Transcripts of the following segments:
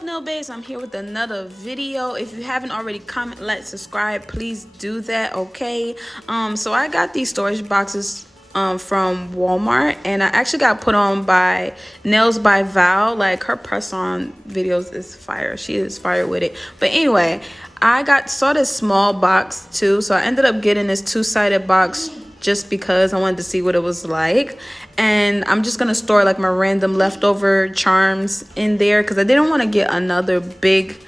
up, nail babes? I'm here with another video. If you haven't already, comment, like, subscribe, please do that. Okay, so I got these storage boxes from Walmart, and I actually got put on by Nails by Val. Like, her press on videos is fire. She is fire with it. But anyway, I saw this small box too, so I ended up getting this two-sided box just because I wanted to see what it was like. And I'm just gonna store like my random leftover charms in there because I didn't want to get another big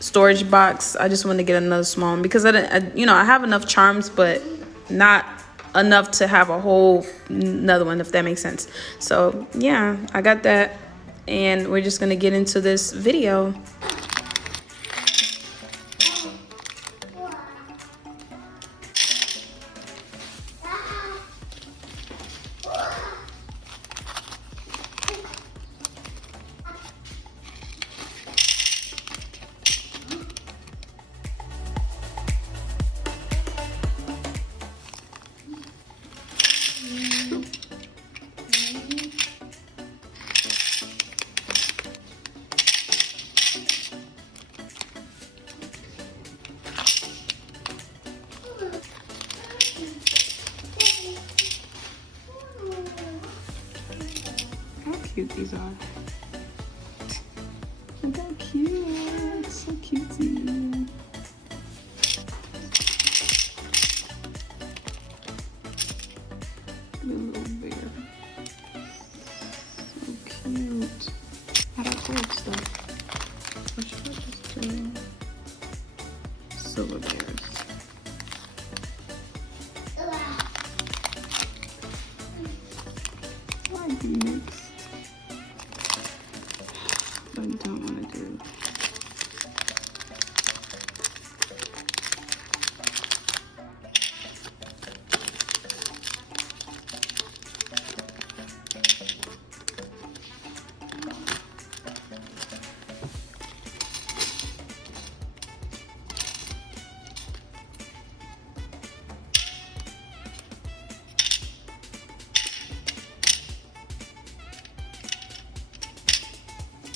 storage box. I just wanted to get another small one because I have enough charms, but not enough to have a whole another one, if that makes sense. So yeah, I got that, and we're just gonna get into this video. Cute these are. Look how cute. So cutesy. Little bear. So cute. How about gold stuff? What should I just do? Silver bears. Might be mixed. I don't want to do.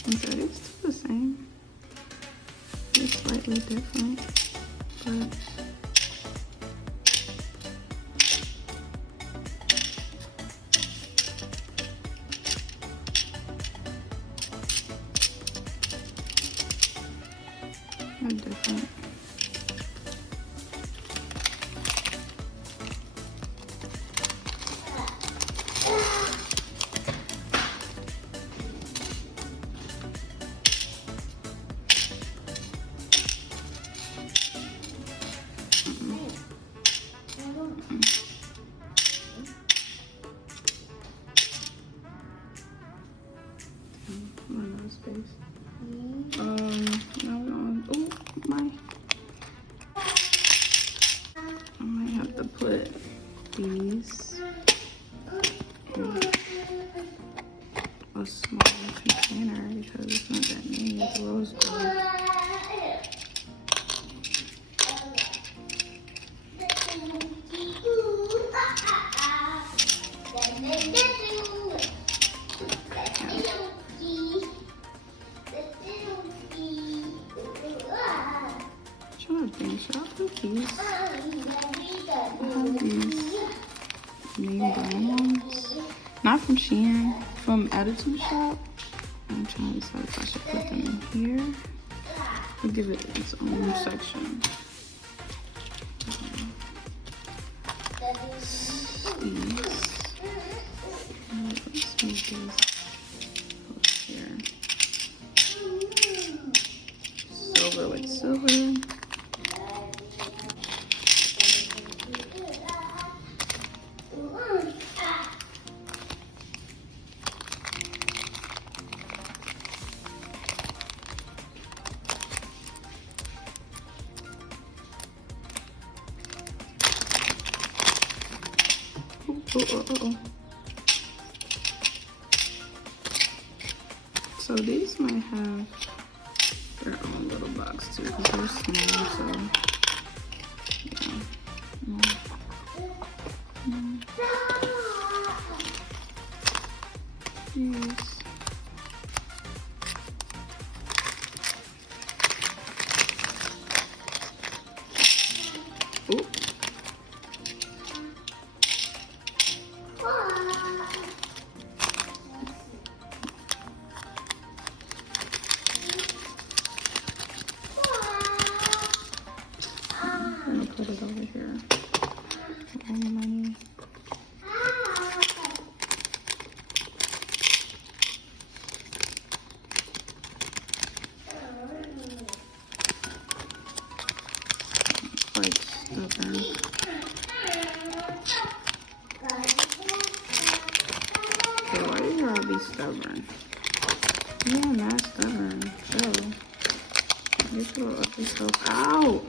Okay, it's still the same. It's slightly different, but they're different. I might have to put these in a small container because it's not that many. It's rose gold. Should I put these? I have these name brand ones. Not from SheIN, from Additude shop. I'm trying to decide if I should put them in here or give it its own section. Let's make these here. Silver with silver. Oh. So these might have their own little box too, because they're small, so yeah. These. I'll be stubborn. Yeah, I'm not stubborn. Chill. Get your ugly self out.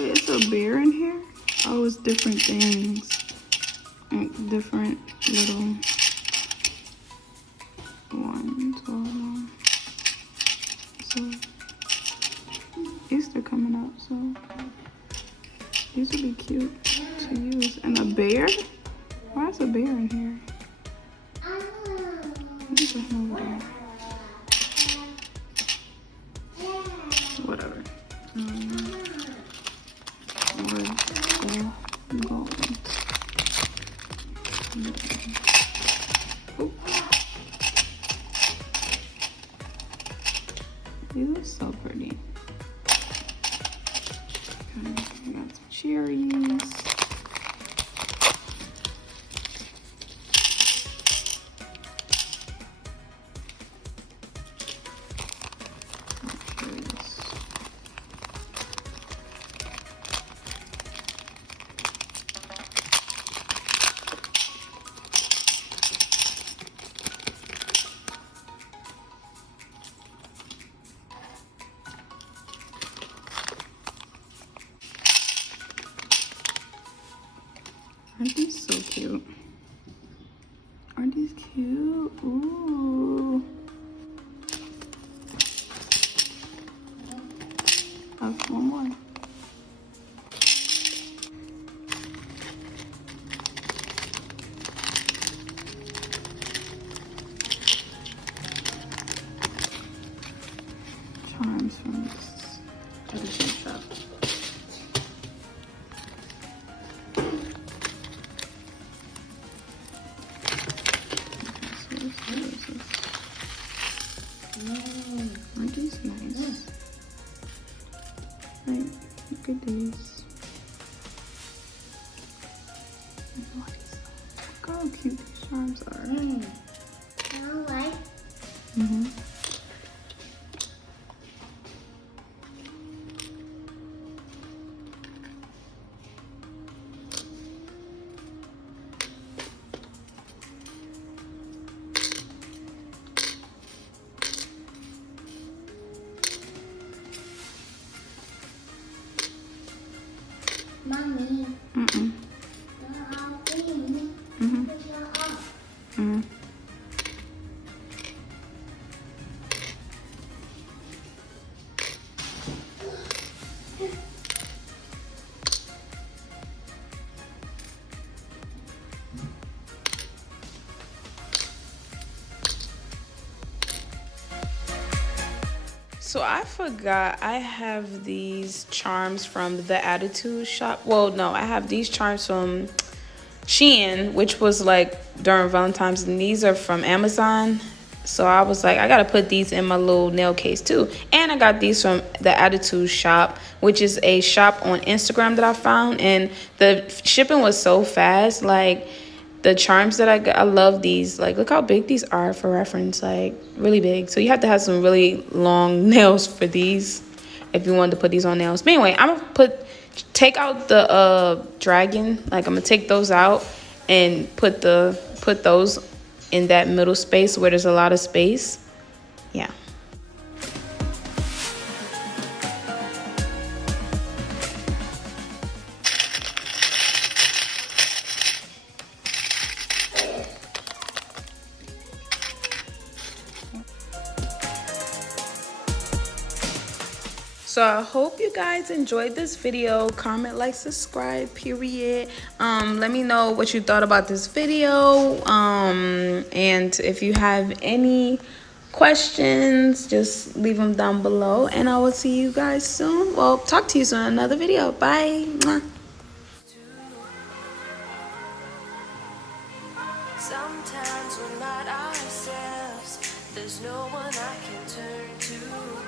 It's a bear in here? Oh, it's different things. Like different little ones going on. So, Easter coming up, so these would be cute to use. And a bear? Why is a bear in here? What's the hell over there? Whatever. These are so pretty. Okay, I got some cherries. Aren't these so cute? Aren't these cute? Ooh. I have one more. Charms from this Additude shop. Aren't these nice? Like, look at these. Look how cute these charms are. Alright. Mommy. So I forgot I have these charms from the Additude shop. Well, no, I have these charms from SheIN, which was like during Valentine's, and these are from Amazon. So I was like, I gotta put these in my little nail case too. And I got these from the Additude shop, which is a shop on Instagram that I found, and the shipping was so fast. Like, the charms that I got, I love these. Like, look how big these are for reference, like really big. So you have to have some really long nails for these if you wanted to put these on nails. But anyway, I'm gonna take out the dragon. Like, I'm gonna take those out and put those in that middle space where there's a lot of space. Yeah. So I hope you guys enjoyed this video. Comment, like, subscribe, period. Let me know what you thought about this video. And if you have any questions, just leave them down below. And I will see you guys soon. Well, talk to you soon in another video. Bye. Mwah. Sometimes we're not ourselves. There's no one I can turn to.